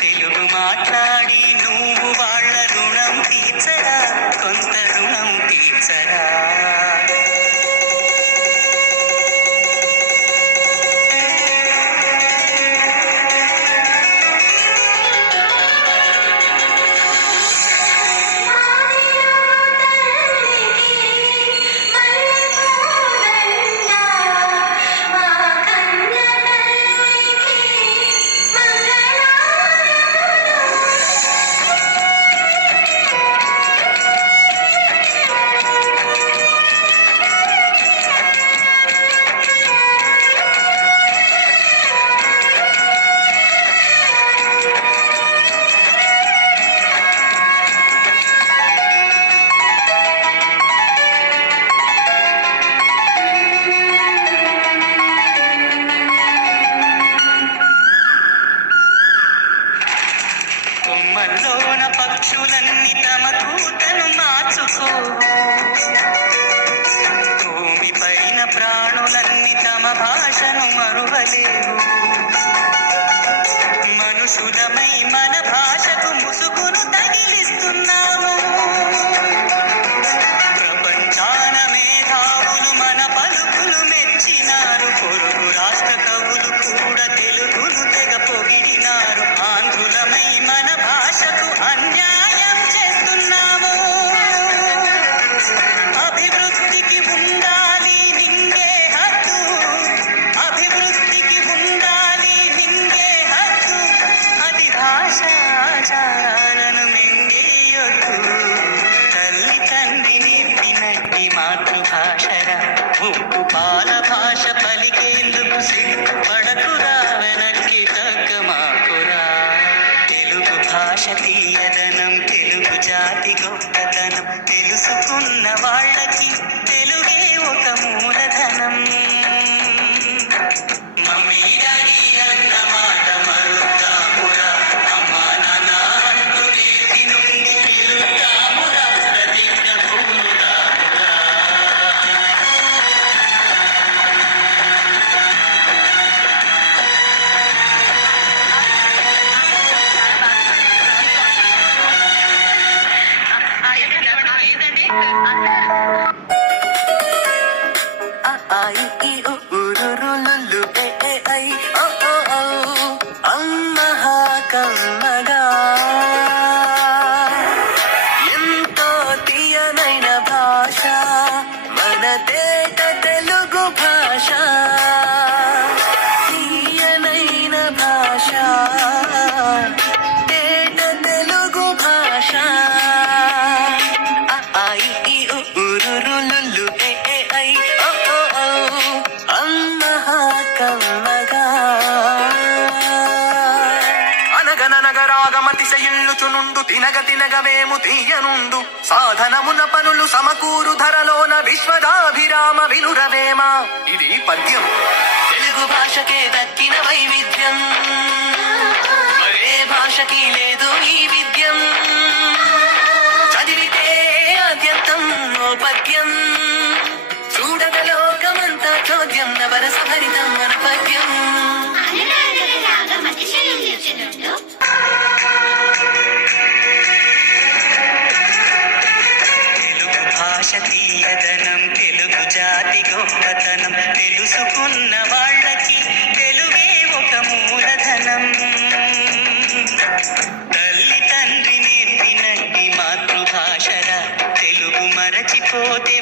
తెలుగు మాట जाना దిశయుల్లుచునుండు తినగ తినగవేము తీయనుండు. సాధనమున పనులు సమకూరు ధరలోన విశ్వదాభిరామ వినురవేమ. ఇది పద్యం. తెలుగు భాషకే దక్కిన వైవిధ్యం. భాషకి లేదు ఈ విద్యం. చదివితే అత్యంతం పద్యం. জ্যোতি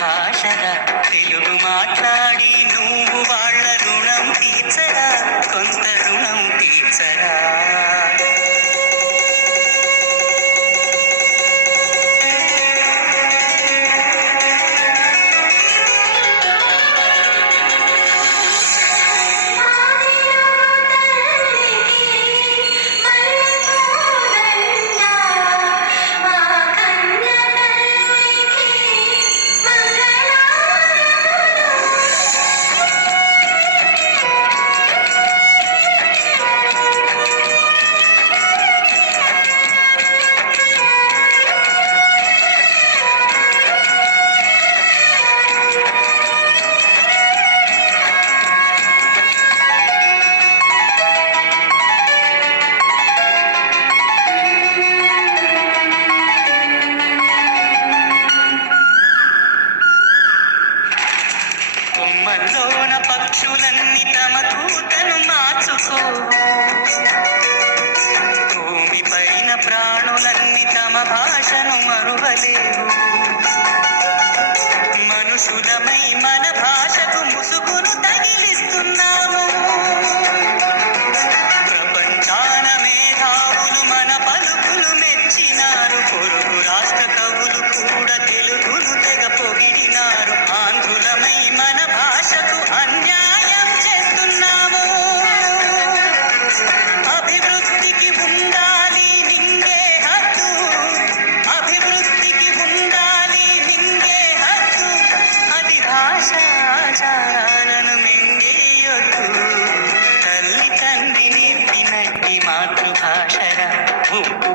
భాషగా తెలుగు మాట్లాడు.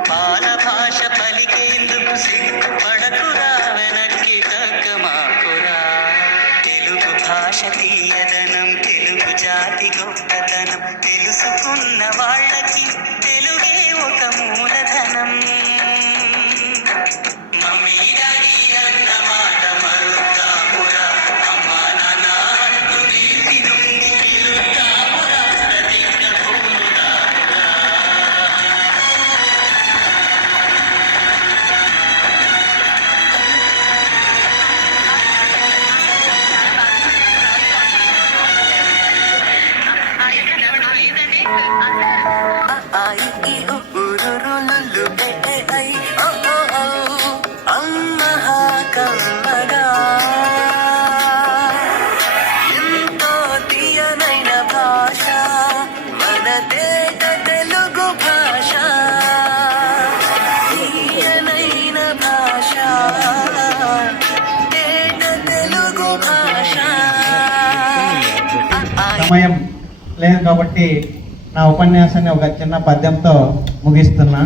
Bye. సమయం లేదు కాబట్టి నా ఉపన్యాసాన్ని ఒక చిన్న పద్యంతో ముగిస్తున్నా.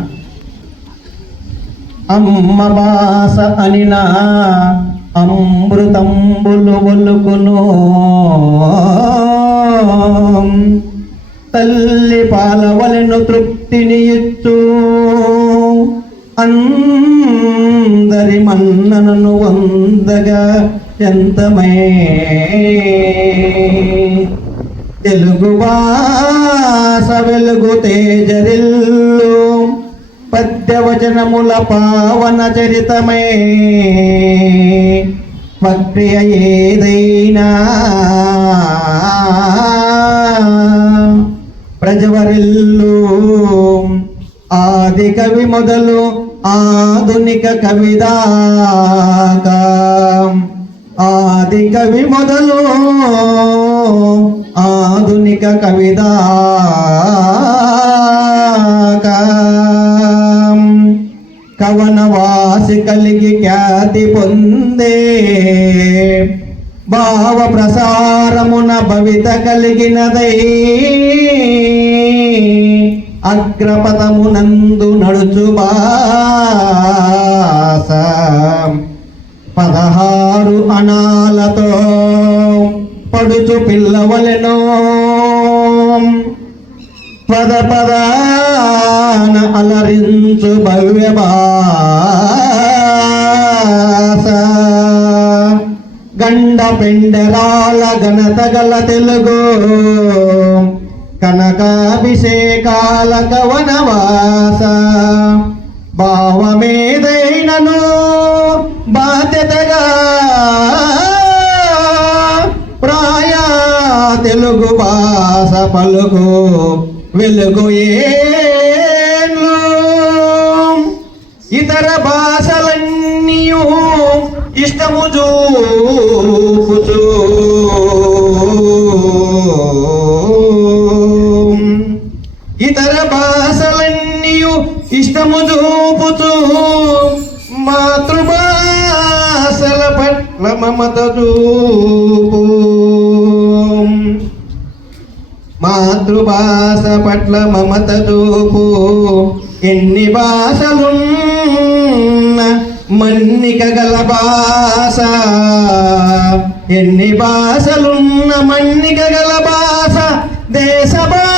అమ్మ బాస అనినా అమృతంబులు ఒలుకును తల్లి పాలవలను తృప్తిని ఇచ్చు. అందరి మన్ననను వందగా ఎంతమే. తెలుగు భాష వెలుగు తేజరిల్లు. పద్యవచనముల పావన చరితమే. ప్రక్రియ ఏదైనా. ప్రజవరిల్లు. ఆది కవి మొదలు ఆధునిక కవిదాకా ఆది కవి మొదలు ఆధునిక కవిత కవనవాసి కలిగి ఖ్యాతి పొందే భావ ప్రసారమున భవిత కలిగినదై అగ్రపదమునందు నడుచు బాస. పదహారు అనాలతో పడుచు పిల్లవలెనో పద పదాన అలరించు భవ్య గండ పెండరాల ఘనత గల తెలుగు. కనకాభిషేకాల కవనవాస భావమేదైనను బాధ్యతగా ప్రాయ తెలుగు బా ఆశ పలుకు వెలుగు ఏళ్ళు ఇతర భాషలన్నీ ఇష్టము చూపుచు. ఇతర భాషలన్నీ ఇష్టము చూపుచు. మాతృభాషల పట్ల మమత చూపు. మాతృభాష పట్ల మమత చూపు. ఎన్ని భాషలున్న మన్నిక గల భాష. ఎన్ని భాషలున్న మన్నిక గల భాష దేశ భాష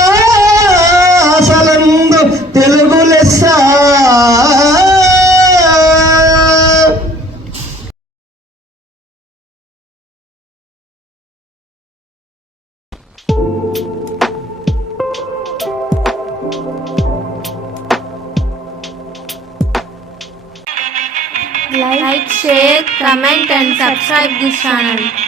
time.